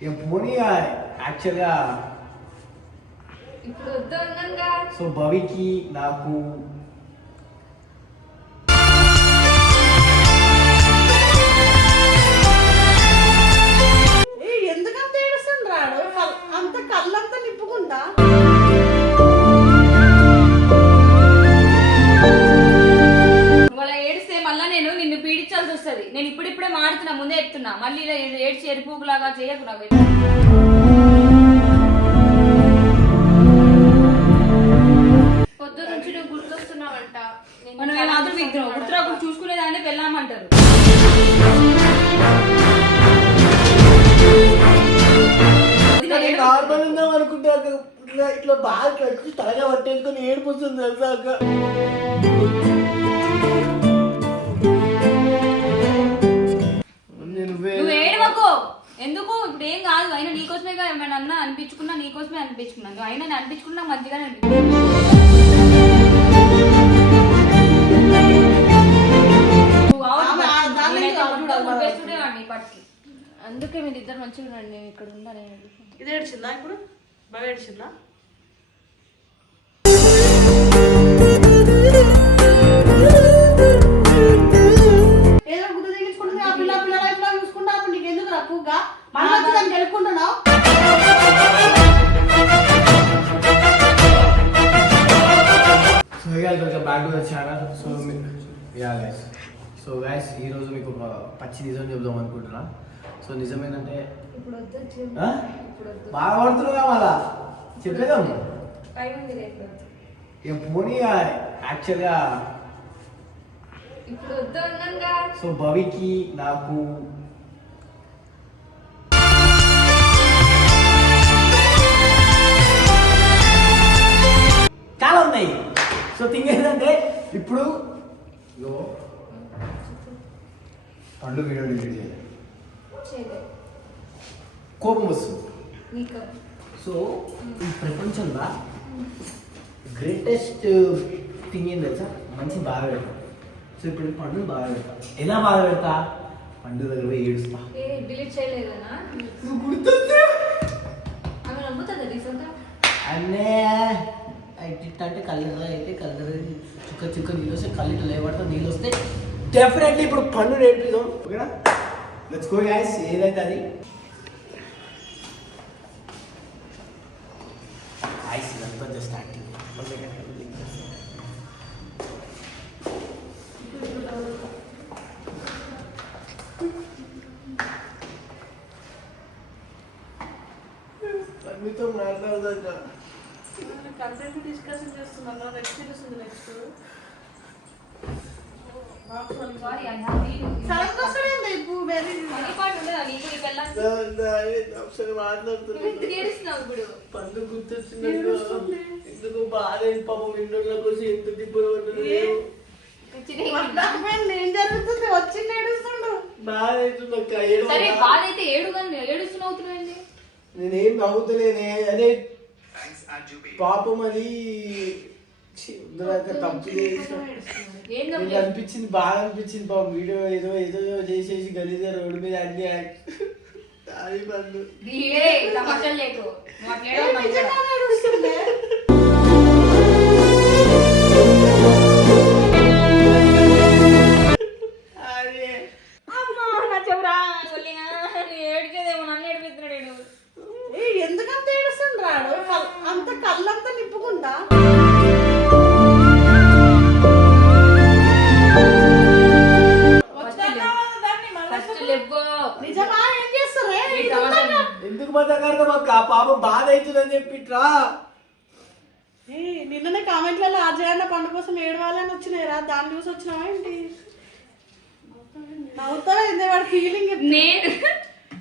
ఇక పోనీ యాక్చువల్గా ఇప్పుడు వద్దు అన్నాగా సో భవికి నాకు వస్తుంది. నేను ఇప్పుడిప్పుడే మాడుతున్నా ముందే చెప్తున్నా. మళ్ళీ ఇలా ఏడ్చి ఎరుపులాగా చేయకు నాకు పొద్దు నుంచి నువ్వు గుర్తొస్తున్నావంట. నేను మనం మాత్రం మిస్ విగ్రహం. గుర్తురాకుండా చూసుకునేదాన్ని పెళ్ళామంటారు. నార్మల్ ఉందాం అనుకుంటే ఇట్లా ఇట్లా బాగా కట్టి తలగా పట్టేసుకొని ఏడుపు వస్తుంది తెలుసా అనిపించుకున్నా నీకోసమే అనిపించుకున్నా నువ్వు అయినా నేను అనిపించుకున్నా నాకు మంచిగానే ఇప్పటికి. అందుకే మీరు ఇద్దరు మంచిగా ఉండండి నేను ఇక్కడ ఉందా నేను ఇది ఏడిచిందా ఇప్పుడు? బాగా ఏడిచిందా? పచ్చి నిజం చెప్దాం అనుకుంటున్నా సో నిజం ఏంటంటే ఇప్పుడు వద్దు వచ్చి. ఆ? ఇప్పుడు వద్దు. బాగా పడుతున్నావా మళ్ళా చెప్పేదాం పోనీ యాక్చువల్గా సో భవికి నాకు చాలా ఉన్నాయి సో థింగ్ ఏంటంటే ఇప్పుడు పండు వీడియో డిలీట్ చేయాలి. కోపం వస్తుంది. సో ఈ ప్రపంచంలో గ్రేటెస్ట్ థింగ్ ఏం తెలుసా? మంచి బాధ పెడతా. సో ఇప్పుడు పండు బాధ పెడతా. ఎలా బాధ పెడతా? పండు దగ్గర పోయి ఏడుస్తా. అన్నే అంటే కలర్ అయితే కలర్ చుక్క చుక్క నీళ్ళు వస్తే కళ్ళు ఇట్లా లేవడతా నీళ్ళు వస్తే డెఫినెట్లీ ఇప్పుడు పండు నేర్పిద్దాం. ఓకేనా? లెట్స్ గో గైస్ ఏదైతే అది? ఐస్ ఇదంతా జస్ట్ స్టార్టింగ్ పండుతో మాట్లాడదా కంటెంట్ డిస్కషన్ చేస్తున్నాను. నెక్స్ట్ తెలుస్తుంది next sorry I have sudden వస్తుంది ఇప్పుడు వెరీ మనీ పాటు ఉండదా నీకు నీ పెళ్ళాం ఒకసారి మాట్లాడుతున్నా. ఎందుకు ఏడుస్తున్నావు ఇప్పుడు? పండు గుర్తొచ్చింది ఎందుకు బాధ పాపం ఇంట్లో కోసం ఎంత తిప్పులు పడుతుంది ఏం? జరుగుతుంది? వచ్చి ఏడుస్తుండు. బాధ అవుతుంది అక్క ఏడవ సరే బాధ అయితే ఏడు కానీ ఏడుస్తున్నావు అవుతున్నాయండి. నేనేం నవ్వుతలేనే అదే పాపం అది తప్పు చేసిన నీకు అనిపించింది బాగా అనిపించింది పాపం. వీడియో ఏదో ఏదో చేసేసి గలీజా రోడ్డు మీద అన్ని అది నిన్ననే కామెంట్లలో అజయన్న పండు కోసం ఏడవాలని వచ్చినాయిరా దాన్ని చూసి వచ్చినావా ఏంటి నవ్వుతావా ఏంది వాడి ఫీలింగ్ నేను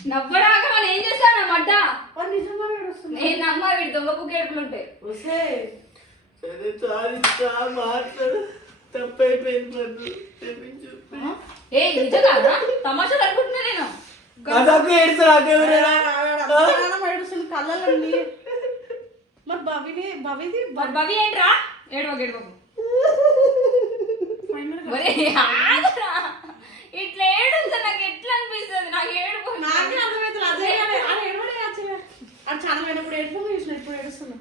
నవ్వడాక వాళ్ళు ఏం చేశాను మడ్డ వాడు నిజంగా ఏడుస్తుంది నేను నమ్మ వీడి దొంగ పుకేడుపులు ఉంటాయి వస్తే సరే సారీ సార్ మాట్లాడు తప్పైపోయింది పండు క్షమించు ఏ నిజంగా తమాషాలు అనుకుంటున్నా నేను కథకు మరి భవిని భవిది మరి భవి ఏంట్రా? ఏడవ గేడవకు. ఇట్లా ఏడుంటే నాకు ఎట్లా అనిపిస్తుంది? నాకు ఏడుపు నాకే అర్థమవుతుంది అని- అని ఏడవడే ఇప్పుడు ఏడుపు చూసిన ఇప్పుడు ఏడుస్తున్నా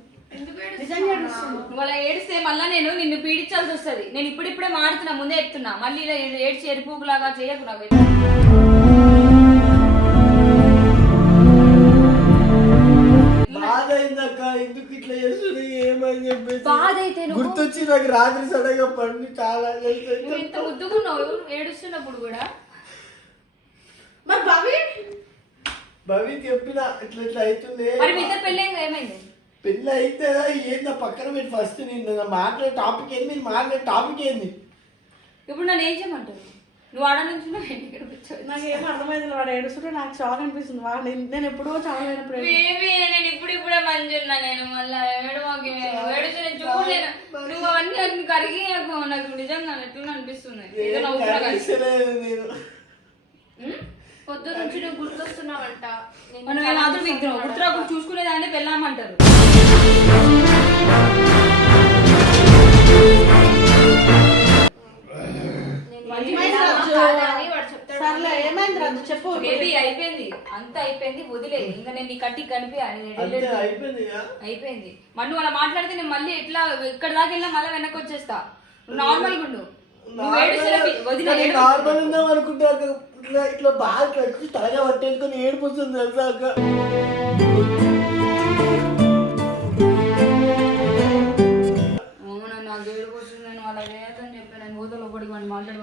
అలా ఏడిస్తే మళ్ళా నేను నిన్ను పీడించాల్సి వస్తుంది. నేను ఇప్పుడిప్పుడే మాడుతున్నా ముందే చెప్తున్నా. మళ్ళీ ఇలా ఏడ్చి ఎరుపులాగా చేయకు నాకు అయిందక్క ఎందుకు ఇట్లా చేస్తుంది ఏమని చెప్పేసి. బాధ అయితే నువ్వు గుర్తొచ్చి నాకు రాత్రి సడగా పండు చాలా నువ్వు ఇంత ముద్దుకున్నావు ఏడుస్తున్నప్పుడు కూడా? మరి బావి భవి చెప్పిన ఇట్లా ఇట్లా అవుతుంది. మరి మీ ఇద్దరు పెళ్ళి ఏమైంది? పెళ్ళి అయితే ఏందా పక్కన పెట్టి ఫస్ట్ నేను మాట్లాడే టాపిక్ ఏంది మీరు మాట్లాడే టాపిక్ ఏంది? ఇప్పుడు నన్ను ఏం చేయమంటావు నువ్వు ఆడ నుంచి నాకు ఏం అర్థమైంది వాడు ఏడుస్తుంటే నాకు షాక్ అనిపిస్తుంది. వాడు నేను- నేను ఎప్పుడో చాలా బేబీ నేను ఇప్పుడు ఇప్పుడే మంచున్నా నేను మళ్ళీ ఏడవకి ఏడిచి నేను చూడలేను. నువ్వు అవన్నీ నాకు కరిగి నాకు నాకు నిజంగా ఎట్లా అనిపిస్తుంది. ఏదో నవ్వుతున్నా? పొద్దు నుంచి నువ్వు గుర్తొస్తున్నావంట. నేను మనం చాలా మాత్రం విగ్రహం. గుర్తురాకుండా చూసుకునేదాన్ని పెళ్ళామంటారు. మంచి. కాదా అని వాడు చెప్తాడు. సర్లే ఏమైంది చెప్పు బేబీ అయిపోయింది. అంత అయిపోయింది వదిలే. ఇంకా నేను నీ కట్టి కనిపి అయిపోయింది నువ్వు అలా మాట్లాడితే నేను మళ్ళీ ఎట్లా ఇక్కడ దాకా వెళ్ళినా మళ్ళీ వెనక్కి వచ్చేస్తా. నార్మల్ గుండు నువ్వు వదిలే. నార్మల్ ఉందాం అనుకుంటే ఇట్లా ఇట్లా బాగా వచ్చి తలగా పట్టేసుకొని ఏడుపు వస్తుంది తెలుసా అవునా నాకు ఏడుపు వస్తుంది నేను అలా మాట్లాడి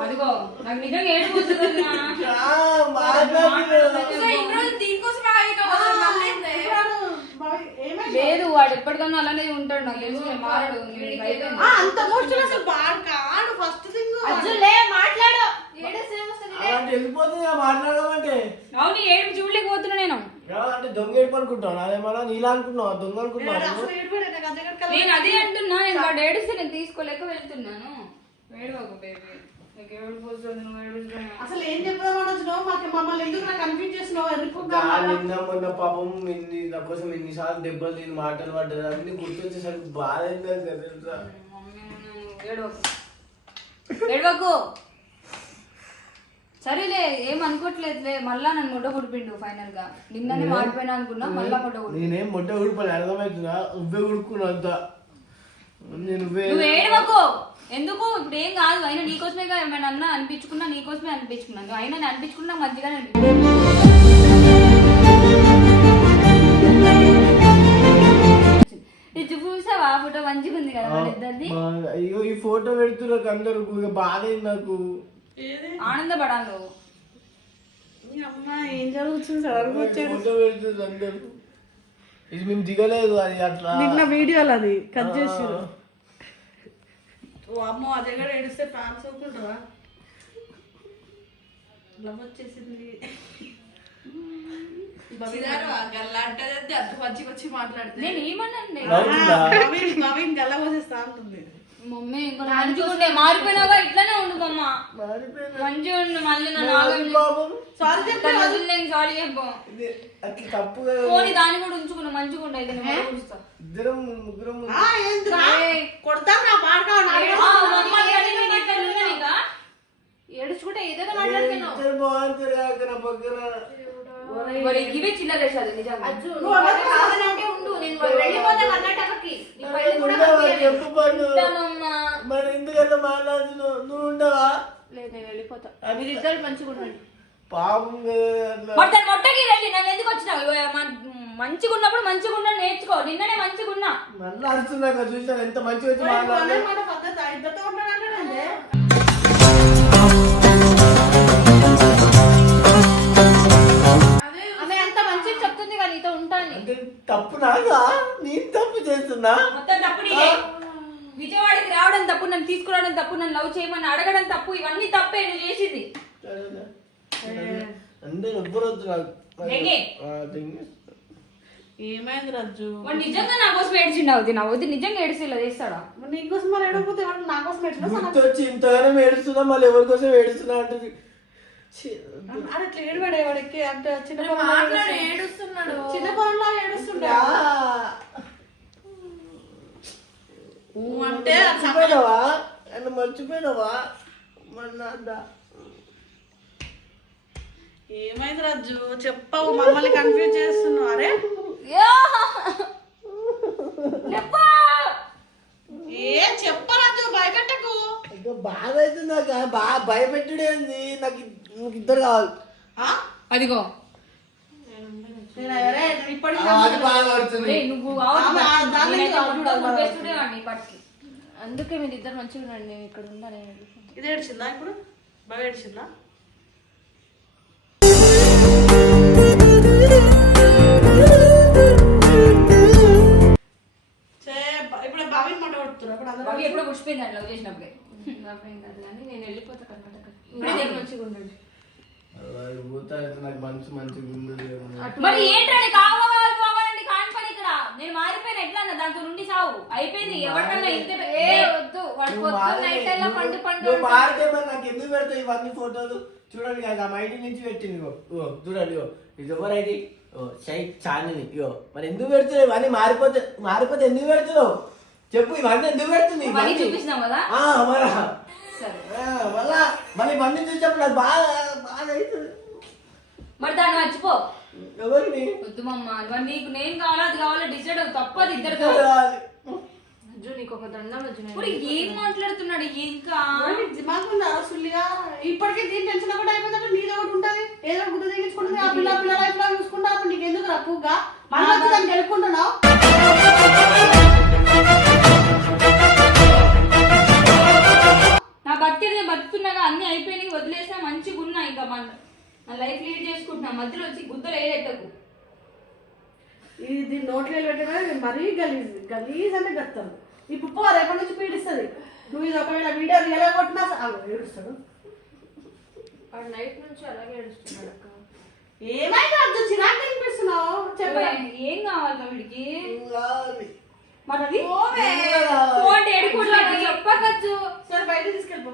అదిగో నాకు నిజంగా లేదు వాడు ఎప్పటికన్నా అలానే ఉంటాడు. నాకు తెలుసు మారడు అంత మోస్ట్గా అసలు కాడు ఫస్ట్ థింగ్ మాట్లాడు. అలాంటి వెళ్ళిపోతుంది మాట్లాడమంటే అవును ఏడుపు చూడలేకపోతున్నా నేను. యా, అంటే దొంగ ఏడుపు అనుకుంటాను అదేమన్నా నీలా అనుకున్నావు దొంగ అనుకుంటున్నావు? నేను అదే అంటున్నా నేను వాడు ఏడిస్తే నేను తీసుకోలేక వెళ్తున్నాను. ఏడవకు బేబీ అసలు ఏం చెప్దాం అనొచ్చినావు మాకు మమ్మల్ని ఎందుకు నాకు కన్ఫ్యూజ్ చేసినావు ఎరుపుగా ఆ, నిన్న మొన్న పాపం ఇన్ని నా కోసం దెబ్బలు తిని మాటలు పడ్డది. అన్ని గుర్తొచ్చేసరికి బాధ అయింది కదా తెలుసా ఏడవకు ఏడవకు సరేలే ఏం అనుకోవట్లేదులే. మళ్ళా నన్ను ముడ్డ కుడిపిండు ఫైనల్గా నిన్ననే మాడిపోయినా అనుకున్నా మళ్ళా ముడ్డ కుడి నేనేం మొట్ట ఉడిపోయి అర్థమవుతుందా ఉవ్వే ఉడుకున్నా అంతా. నేను ఉవ్వే నువ్వు ఏడవకు. ఎందుకు? ఇప్పుడు ఏం కాదు. అయినా నీకోసమే ఏమైనా అన్నా అనిపించుకున్నా నీకోసమే అనిపించుకున్నా. నువ్వు అయినా నేను అనిపించుకున్నా మంచిగానే అనిపించుకున్నా. ఇది చూసావా? ఫోటో మంచిగా ఉంది కదా అయ్యో ఈ ఫోటో పెడుతున్నారు అందరు. బాధ నాకు? ఆనందపడాలి నువ్వు. ఏం జరుగుతుంది సడన్గా వచ్చాడు. ఫోటో పెడుతుంది అందరు. ఇది మేము దిగలేదు అది అట్లా. నిన్న వీడియోలో అది కట్ చేసి అమ్మో అదే కూడా ఏడిస్తే ఫ్యాన్స్ అవుతుంటారా లవ్ వచ్చేసింది. చిరాకు, ఆ గల్ల అంటది, అంత మంచిగా వచ్చి మాట్లాడుతుంది నేను నవీన్ గల్ల పోసేస్తా అంటుంది. మమ్మీ ఇంకా మంచిగా ఉండే మారిపోయినావుగా ఇట్లానే ఉండు మమ్మ మారిపోయింది. మంచిగా ఉండు మళ్ళీ. సారీ చెప్పి. నేను సారీ చెప్పు. ఇది అట్లా తప్పుగా పోనీ దాన్ని కూడా ఉంచుకున్నా మంచిగా ఉండే అయితే నేను చూస్తా ఇద్దరం ముగ్గురం ఆ, ఏందిరా కొడతాం నా పాడకా ఏడుచుకుంటే ఏదేదో మాట్లాడుతున్నావు. ఇద్దరు బాగుంటారు కాక నా పక్కన. ఇవే చిల్లర వేసాలి నిజంగా. అజ్జు, నువ్వు అలా కావాలంటే ఉండు నేను వెళ్ళిపోతా కర్ణాటకకి చెప్పు పండు ఉంటానమ్మా. మరి ఎందుకంటే మాట్లాడుతున్నావు? నువ్వు ఉండవా? లేదు నేను వెళ్ళిపోతా. మీరిద్దరు మంచిగా ఉండండి. పాపం మరి దాని మొట్టకి రండి. నన్ను ఎందుకు వచ్చినావు? మంచిగా ఉన్నప్పుడు మంచిగా ఉన్నా నేర్చుకో. నిన్ననే మంచిగా ఉన్నా. మళ్ళీ అరుస్తున్నాక చూసాను ఎంత మంచిగా వచ్చి నీదే. విజయవాడకి రావడం తప్పు నన్ను తీసుకురావడం తప్పు నన్ను లవ్ చేయమని అడగడం తప్పు ఇవన్నీ తప్పే నువ్వు చేసింది. అందరు ఎవ్వరు వద్దు నాకు. దెంగే. ఆ, దెంగే. ఏమైంది రజ్జు వాడు నిజంగా నా కోసం ఏడ్చిండు అవుతుంది నా వద్దు నిజంగా ఏడిసి ఇలా చేస్తాడా నీకోసం మరి ఏడకపోతే ఎవరు నా కోసం ఎట్లా గుర్తొచ్చి ఇంతగానో ఏడుస్తున్నా మళ్ళీ ఎవరి కోసం ఏడుస్తున్నా అంటుంది. అది అట్లా ఏడువాడే వాడికి? అంటే చిన్న ఏడుస్తున్నాడు. చిన్న పొలంలో ఏడుస్తుండే? అంటే మర్చిపోయినావా? నన్ను మర్చిపోయినావా? మన నాన్న. ఏమైంది రాజు? చెప్పవు మమ్మల్ని కన్ఫ్యూజ్ చేస్తున్నావు అరే! ఏ చెప్పరాజు భయపెట్టకు. ఇంకా బాధ అవుతుంది నాకు. బాగా భయపెట్టుడే ఉంది నాకు ఇద్- నాకు ఇద్దరు కావాలి. ఆ? అదిగో. అందుకే మీరు ఇద్దరు మంచిగా ఉండండి నేను ఇక్కడ ఉందా నేను. ఇది ఏడ్చిందా ఇప్పుడు? బాగా ఏడ్చిందా? ఇప్పుడు బావి మాట కొడుతున్నారు ఇప్పుడు అందరూ ఎప్పుడో పుచ్చిపోయింది అట్లా లవ్ చేసినప్పుడే. నేను వెళ్ళిపోతా కర్ణాటక ఇద్దరు మంచిగా ఉండండి. పోతా అయితే నాకు మంచి మంచి గుండు మరి ఏంటంటే కావాలి కావాలంటే కాని పని ఇక్కడ? నేను మారిపోయిన ఎట్లా అన్న? దాంతో నుండి సావు అయిపోయింది. ఎవరికన్నా ఇంతే ఏ వద్దు. వాడు పొద్దున్న నైట్ అలా పండు పండు నువ్వు మారితే మరి నాకు ఎందుకు పెడతావు ఇవన్నీ ఫోటోలు? చూడండి కదా ఆ ఐడి నుంచి పెట్టింది ఇగో. ఇగో చూడండి ఇగో. ఇది ఎవరు ఐడి ఓ షై చాందిని. ఇగో మరి ఎందుకు పెడుతున్నావు? ఇవన్నీ మారిపోతే మారిపోతే ఎందుకు పెడుతున్నావు? చెప్పు ఇవన్నీ ఎందుకు పెడుతుంది ఇవన్నీ? చూపిస్తున్నాం కదా? ఆ, మళ్ళా. మళ్ళీ. ఇవన్నీ చూసినప్పుడు నాకు బాగా బాగా అవుతుంది మరి దాన్ని మర్చిపో. ఎవరిని? వద్దు మమ్మ మరి నీకు నేను కావాలా అది కావాలా డిసైడ్ అవ్వు తప్పదు ఇద్దరు కావాలి. అజ్జు నీకు ఒక దండం ఏం మాట్లాడుతున్నాడు ఇంకా? సుల్లిగా? ఇప్పటికే దీని టెన్షన్ కూడా అయిపోయిందంటే నీది ఒకటి ఉంటది. ఏదో గుడ్డ తెగించుకుంటుంది. ఆ పిల్ల పిల్ల లైఫ్లో చూసుకుంటా అప్పుడు నీకు ఎందుకు రప్పుగా మళ్ళీ వచ్చి దాన్ని గెలుపుకుంటున్నావు? నా బతికేది నేను బతుకున్నాగా అన్ని అయిపోయినాయి వదిలేసా మంచిగా ఉన్నా ఇంకా మన నా లైఫ్ లీడ్ చేసుకుంటున్నా మధ్యలో వచ్చి గుద్దలు వేయలేటకు. ఇది నోట్లో పెట్టడమే మరీ గలీజ్ గలీజ్ అంటే గత్తరు. ఇప్పుడు పో రేపటి నుంచి పీడిస్తుంది. నువ్వు ఇది ఒకవేళ వీడియో రియల్ కొట్టినా ఏడుస్తాడు. వాడు నైట్ నుంచి అలాగే ఏడుస్తున్నాడు అక్క. ఏమైనా అర్థం చిరాకు అనిపిస్తున్నావు చెప్పండి ఏం కావాలి వీడికి? కావాలి. మనది. ఫోన్ ఏడుకుంటాడు చెప్పకచ్చు. సరే బయట తీసుకెళ్ళిపో.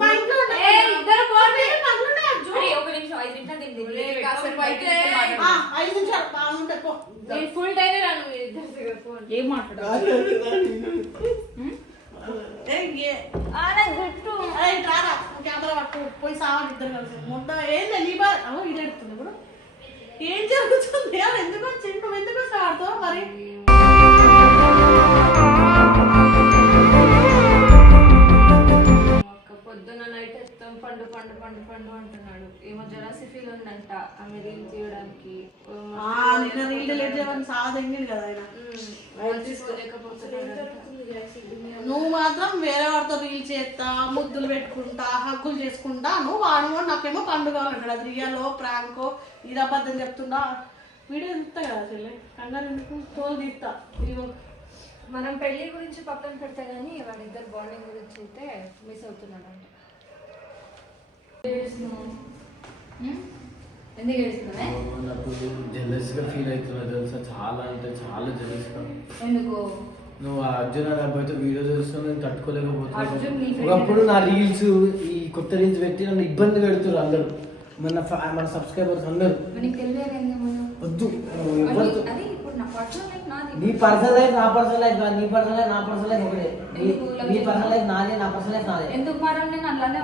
మా ఇంట్లో ఇద్దరు. అరే, ఒక నిమిషం ఐదు నిమిషాలు. ఐదు పో. నేను ఫుల్ టైం రాను ఫోన్ ఏం కెమెరా పట్టు పోయి సావాలి ఇద్దరు కలిసి. ముండ ఏంది నీ బాధ అవ్వ ఇది ఎడుతుంది ఇప్పుడు. ఏం జరుగుతుంది? అని ఎందుకు వచ్చింది నువ్వు ఎందుకు మరి? పొద్దున్న నైట్ ఎత్తాం పండు పండు పండు పండు అంటున్నాడు. ఏమో జరాసి ఫీల్ ఉందంట ఆమె రీల్ తీయడానికి. ఆ, నిన్న రీల్ డిలీట్ చేయమని సాగా తెంగింది కదా ఆయన. నువ్వు మాత్రం వేరే వాడితో రీల్ చేస్తా ముద్దులు పెట్టుకుంటా హగ్గులు చేసుకుంటా నువ్వు వాడు నాకేమో పండుగ అంటాడు అది రియలో ప్రాంకో ఇది అబద్ధం చెప్తుండా వీడియో ఎంత కదా చెల్లె కంగారు ఎందుకు? తోలు తీస్తా ఇదిగో. మనం పెళ్ళి గురించి పక్కన పెడితే గానీ వాళ్ళిద్దరు బాండింగ్ గురించి అయితే మిస్ అవుతున్నాడు అంట? ఎందుకు ఏడుస్తున్నావే? నాకు ఫీల్ అవుతున్నా తెలుసా? చాలా అంటే చాలా జెలస్గా. ఎందుకు? నువ్వు అర్జున్ అనే అబ్బాయితో వీడియో చూస్తున్నా నేను తట్టుకోలేకపోతున్నాను. ఒకప్పుడు నా రీల్స్ ఈ కొత్త రీల్స్ పెట్టి నన్ను ఇబ్బంది పెడుతున్నారు అందరూ. మన మన సబ్స్క్రైబర్స్ అందరూ. వద్దు. నా పర్సనల్ లైఫ్ నీ పర్సనల్ లైఫ్ నా పర్సనల్ లైఫ్ నీ పర్సనల్ లైఫ్ ఒకటే. నీ- పర్సనల్ లైఫ్ నాదే నా పర్సనల్ లైఫ్ నాదే. ఎందుకు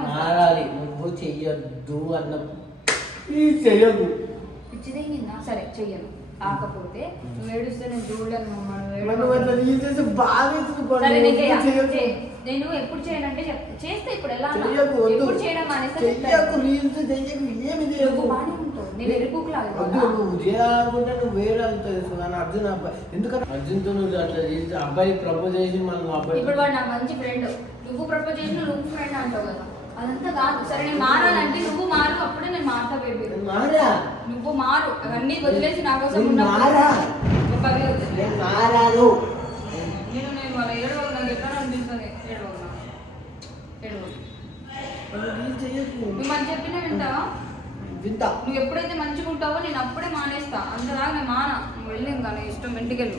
మారాలి? నువ్వు చెయ్యొద్దు అన్నప్పుడు ఈ చెయ్యొద్దు. సరే చెయ్యను. కాకపోతే నువ్వు ఏడుస్తే నేను చూడలేను నేను ఎప్పుడు చేయనంటే చెప్తా చేస్తే ఇప్పుడు ఎలా ఎప్పుడు చేయడం ఏమి నువ్వు చేయకు బాగానే ఉంటావు. నేను ఎరుపుకులాగా వద్దు నువ్వు చేయాలనుకుంటే నువ్వు వేరే అర్జున్ అబ్బాయి ఎందుకంటే అర్జున్తో నువ్వు అట్లా చేసి అబ్బాయి ప్రపోజ్ చేసి మనం అబ్బాయి ఇప్పుడు వాడు నా మంచి ఫ్రెండ్ నువ్వు ప్రపోజ్ చేసిన నువ్వు ఫ్రెండ్ అంటావు కదా. అదంతా కాదు. సరే నేను మారాలంటే నువ్వు మారు అప్పుడే నేను మారుతా బేబీ మారా. నువ్వు మారు. అవన్నీ వదిలేసి నా కోసం మారా. వదిలే. మారాను. నేను నేను వాళ్ళ ఏడవకు నాకు ఎట్లా అనిపిస్తుంది. రీల్స్ చెయ్యకు నువ్వు మంచి చెప్పినా వింటావా? వింటా. నువ్వు ఎప్పుడైతే మంచిగా ఉంటావో నేను అప్పుడే మానేస్తా. అంతలాగా నేను మాన. నువ్వు వెళ్ళి ఇంకా నీ ఇష్టం ఇంటికి వెళ్ళు